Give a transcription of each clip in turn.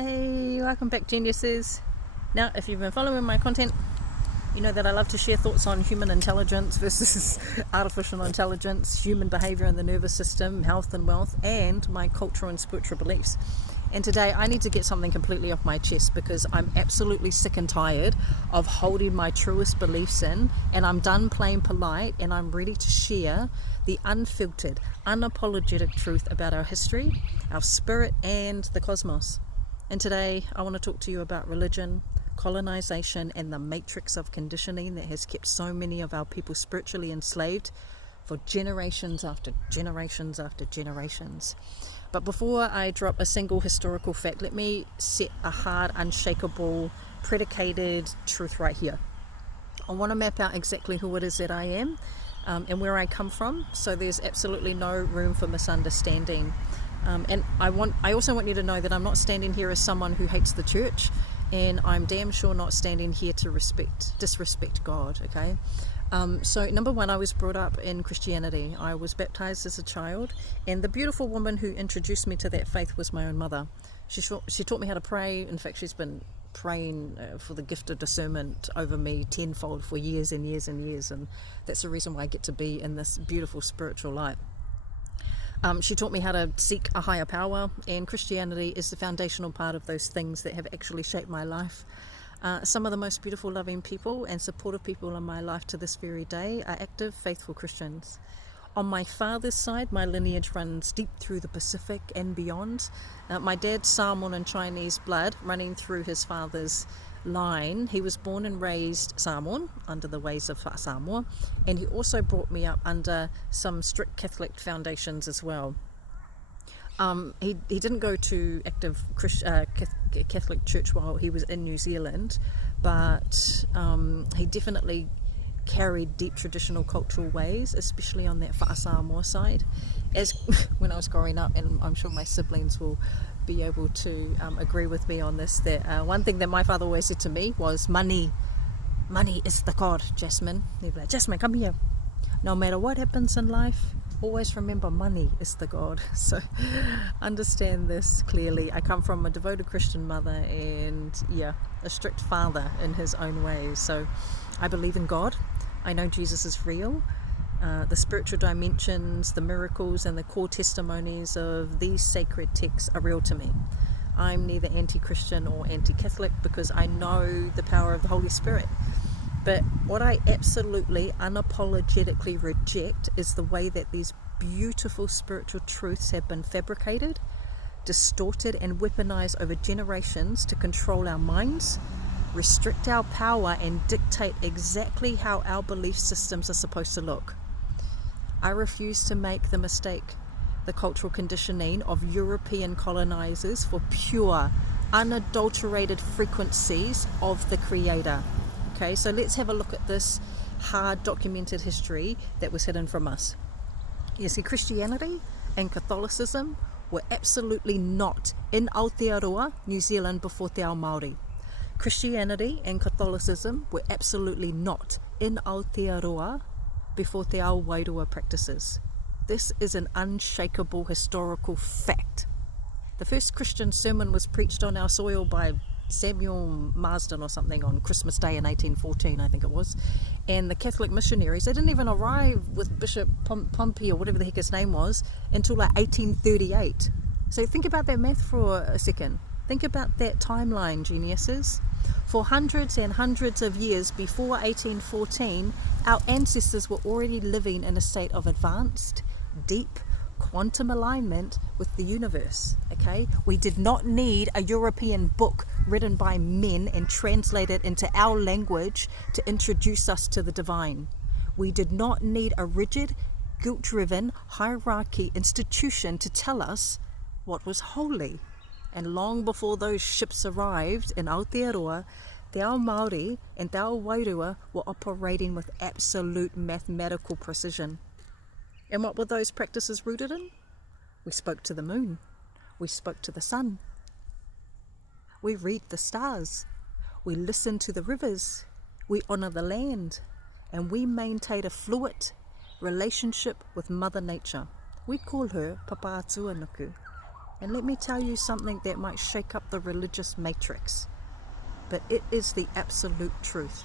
Hey, welcome back, geniuses. Now, if you've been following my content, you know that I love to share thoughts on human intelligence versus artificial intelligence, human behavior in the nervous system, health and wealth, and my cultural and spiritual beliefs. And today I need to get something completely off my chest because I'm absolutely sick and tired of holding my truest beliefs in, and I'm done playing polite, and I'm ready to share the unfiltered, unapologetic truth about our history, our spirit, and the cosmos. And today I want to talk to you about religion, colonization, and the matrix of conditioning that has kept so many of our people spiritually enslaved for generations after generations after generations. But before I drop a single historical fact, let me set a hard, unshakable, predicated truth right here. I want to map out exactly who it is that I am and where I come from, so there's absolutely no room for misunderstanding. And I also want you to know that I'm not standing here as someone who hates the church, and I'm damn sure not standing here to disrespect God, okay? So number one, I was brought up in Christianity. I was baptized as a child, and the beautiful woman who introduced me to that faith was my own mother. She taught me how to pray. In fact, she's been praying for the gift of discernment over me tenfold for years and years and years, and that's the reason why I get to be in this beautiful spiritual light. She taught me how to seek a higher power, and Christianity is the foundational part of those things that have actually shaped my life. Some of the most beautiful, loving people and supportive people in my life to this very day are active, faithful Christians. On my father's side, my lineage runs deep through the Pacific and beyond. My dad's Samoan and Chinese blood running through his father's line. He was born and raised Samoan under the ways of Samoa, and he also brought me up under some strict Catholic foundations as well. He didn't go to active Catholic church while he was in New Zealand, but he definitely carried deep traditional cultural ways, especially on that Samoa side. As when I was growing up, and I'm sure my siblings will be able to agree with me on this, that one thing that my father always said to me was, money is the God, Jasmine. He'd be like, Jasmine, come here. No matter what happens in life, always remember money is the God. So understand this clearly. I come from a devoted Christian mother and a strict father in his own ways. So I believe in God. I know Jesus is real. The spiritual dimensions, the miracles, and the core testimonies of these sacred texts are real to me. I'm neither anti-Christian or anti-Catholic because I know the power of the Holy Spirit. But what I absolutely unapologetically reject is the way that these beautiful spiritual truths have been fabricated, distorted, and weaponized over generations to control our minds, restrict our power, and dictate exactly how our belief systems are supposed to look. I refuse to make the mistake, the cultural conditioning of European colonizers for pure, unadulterated frequencies of the Creator. Okay, so let's have a look at this hard documented history that was hidden from us. You see, Christianity and Catholicism were absolutely not in Aotearoa, New Zealand, before Te Ao Māori. Christianity and Catholicism were absolutely not in Aotearoa before Te Ao Wairua practices. This is an unshakable historical fact. The first Christian sermon was preached on our soil by Samuel Marsden or something on Christmas Day in 1814, I think it was. And the Catholic missionaries, they didn't even arrive with Bishop Pompey or whatever the heck his name was until like 1838. So think about that math for a second. Think about that timeline, geniuses. For hundreds and hundreds of years before 1814, our ancestors were already living in a state of advanced, deep, quantum alignment with the universe, okay? We did not need a European book written by men and translated into our language to introduce us to the divine. We did not need a rigid, guilt-driven hierarchy institution to tell us what was holy. And long before those ships arrived in Aotearoa, Te Ao Māori and Te Ao Wairua were operating with absolute mathematical precision. And what were those practices rooted in? We spoke to the moon. We spoke to the sun. We read the stars. We listen to the rivers. We honour the land. And we maintain a fluid relationship with Mother Nature. We call her Papa Tuanuku. And let me tell you something that might shake up the religious matrix, but it is the absolute truth.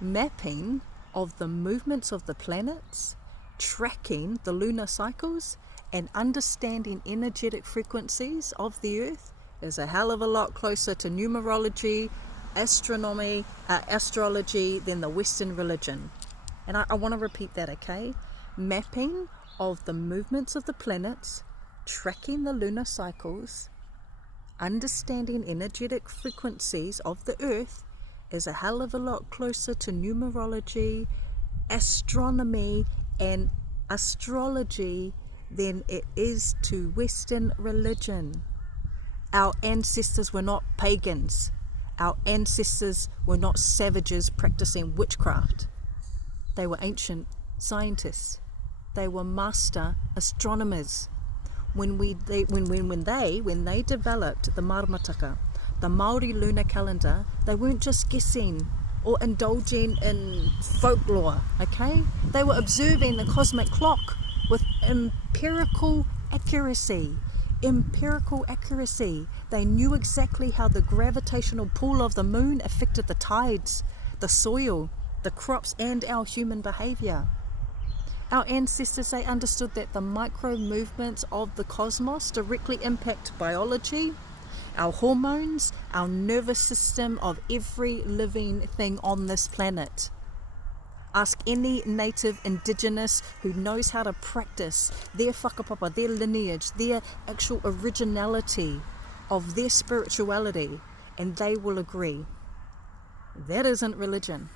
Mapping of the movements of the planets, tracking the lunar cycles, and understanding energetic frequencies of the earth is a hell of a lot closer to numerology, astronomy, astrology than the Western religion. And I want to repeat that, okay? Mapping of the movements of the planets, tracking the lunar cycles, understanding energetic frequencies of the earth is a hell of a lot closer to numerology, astronomy, and astrology than it is to Western religion. Our ancestors were not pagans. Our ancestors were not savages practicing witchcraft. They were ancient scientists. They were master astronomers. When they developed the maramataka, the Māori lunar calendar, they weren't just guessing or indulging in folklore, okay? They were observing the cosmic clock with empirical accuracy. They knew exactly how the gravitational pull of the moon affected the tides, the soil, the crops, and our human behavior. Our ancestors, they understood that the micro movements of the cosmos directly impact biology, our hormones, our nervous system of every living thing on this planet. Ask any native indigenous who knows how to practice their whakapapa, their lineage, their actual originality of their spirituality, and they will agree. That isn't religion.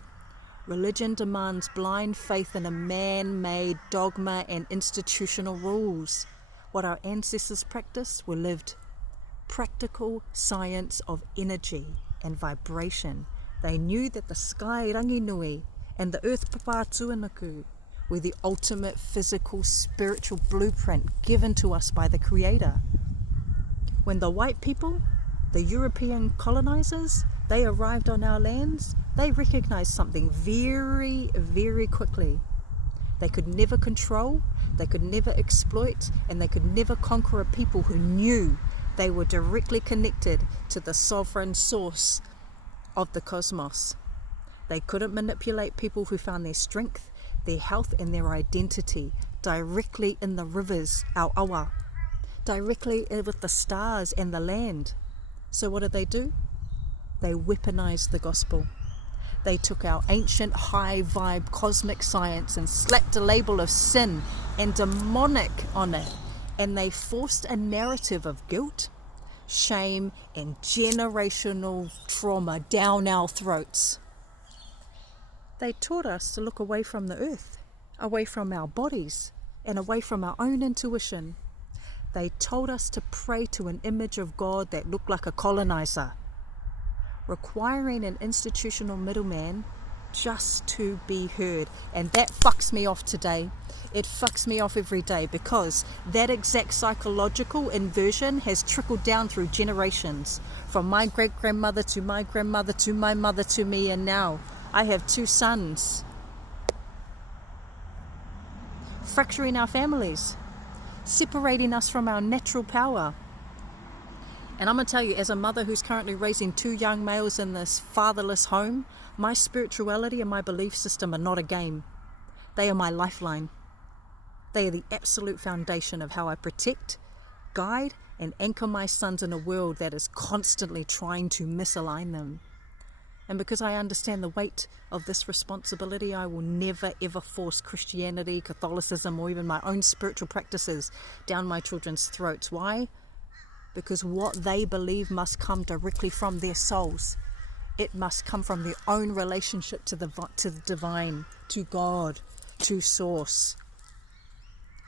Religion demands blind faith in a man-made dogma and institutional rules. What our ancestors practiced were lived. Practical science of energy and vibration. They knew that the sky ranginui and the earth papatuanaku were the ultimate physical spiritual blueprint given to us by the Creator. When the white people, the European colonizers, they arrived on our lands, they recognized something very, very quickly. They could never control, they could never exploit, and they could never conquer a people who knew they were directly connected to the sovereign source of the cosmos. They couldn't manipulate people who found their strength, their health, and their identity directly in the rivers, our awa, directly with the stars and the land. So what did they do? They weaponized the gospel. They took our ancient high vibe cosmic science and slapped a label of sin and demonic on it, and they forced a narrative of guilt, shame, and generational trauma down our throats. They taught us to look away from the earth, away from our bodies, and away from our own intuition. They told us to pray to an image of God that looked like a colonizer, requiring an institutional middleman just to be heard. And that fucks me off today. It fucks me off every day, because that exact psychological inversion has trickled down through generations, from my great-grandmother to my grandmother to my mother to me, and now I have 2 sons, fracturing our families, separating us from our natural power. And I'm going to tell you, as a mother who's currently raising 2 young males in this fatherless home, my spirituality and my belief system are not a game. They are my lifeline. They are the absolute foundation of how I protect, guide, and anchor my sons in a world that is constantly trying to misalign them. And because I understand the weight of this responsibility, I will never ever force Christianity, Catholicism, or even my own spiritual practices down my children's throats. Why? Because what they believe must come directly from their souls. It must come from their own relationship to the divine, to God, to Source.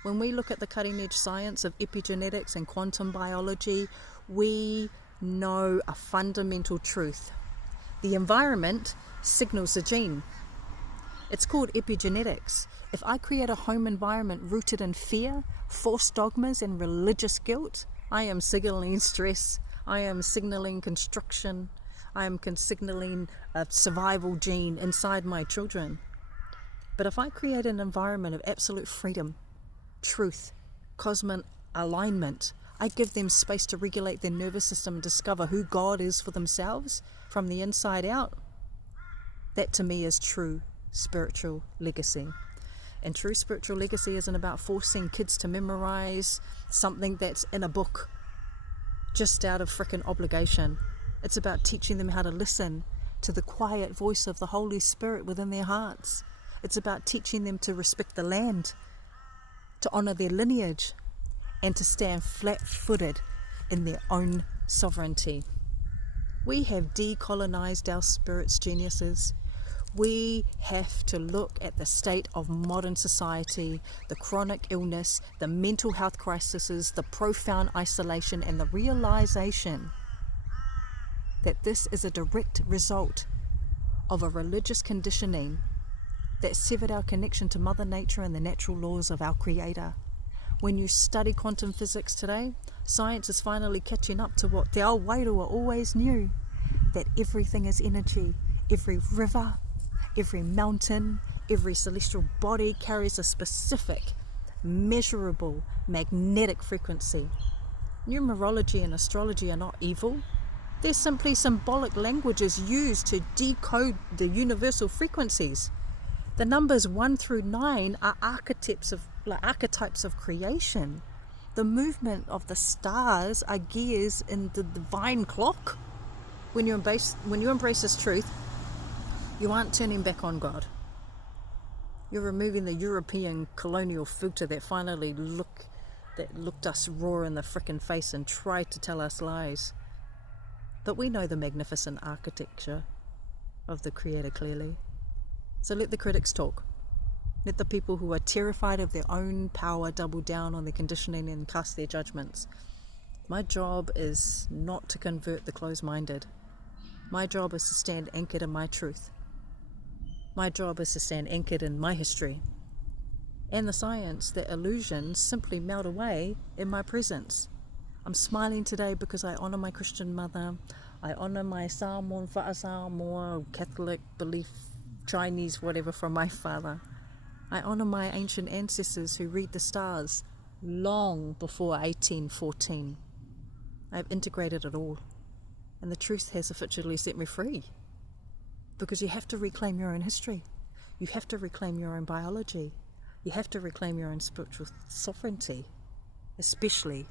When we look at the cutting edge science of epigenetics and quantum biology, we know a fundamental truth. The environment signals the gene. It's called epigenetics. If I create a home environment rooted in fear, false dogmas, and religious guilt, I am signaling stress, I am signaling construction, I am signaling a survival gene inside my children. But if I create an environment of absolute freedom, truth, cosmic alignment, I give them space to regulate their nervous system and discover who God is for themselves from the inside out. That to me is true spiritual legacy. And true spiritual legacy isn't about forcing kids to memorize something that's in a book just out of frickin' obligation. It's about teaching them how to listen to the quiet voice of the Holy Spirit within their hearts. It's about teaching them to respect the land, to honour their lineage, and to stand flat-footed in their own sovereignty. We have decolonized our spirits, geniuses. We have to look at the state of modern society, the chronic illness, the mental health crises, the profound isolation, and the realization that this is a direct result of a religious conditioning that severed our connection to Mother Nature and the natural laws of our Creator. When you study quantum physics today, science is finally catching up to what Te Ao Wairua always knew, that everything is energy. Every river, every mountain, every celestial body carries a specific, measurable, magnetic frequency. Numerology and astrology are not evil. They're simply symbolic languages used to decode the universal frequencies. The numbers 1 through 9 are archetypes of creation. The movement of the stars are gears in the divine clock. When you embrace this truth, you aren't turning back on God. You're removing the European colonial filter that finally looked us raw in the frickin' face and tried to tell us lies. But we know the magnificent architecture of the Creator clearly. So let the critics talk. Let the people who are terrified of their own power double down on their conditioning and cast their judgments. My job is not to convert the closed-minded. My job is to stand anchored in my truth. My job is to stand anchored in my history and the science that illusions simply melt away in my presence. I'm smiling today because I honour my Christian mother. I honour my Samoan, Whaasamoa, Catholic belief, Chinese, whatever, from my father. I honour my ancient ancestors who read the stars long before 1814. I've integrated it all, and the truth has officially set me free. Because you have to reclaim your own history. You have to reclaim your own biology. You have to reclaim your own spiritual sovereignty, especially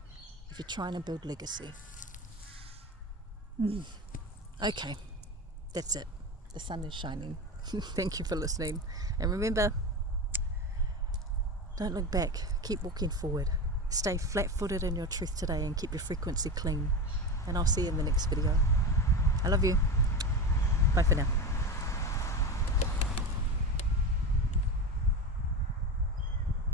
if you're trying to build legacy. Okay, that's it. The sun is shining. Thank you for listening. And remember, don't look back. Keep walking forward. Stay flat-footed in your truth today and keep your frequency clean. And I'll see you in the next video. I love you. Bye for now.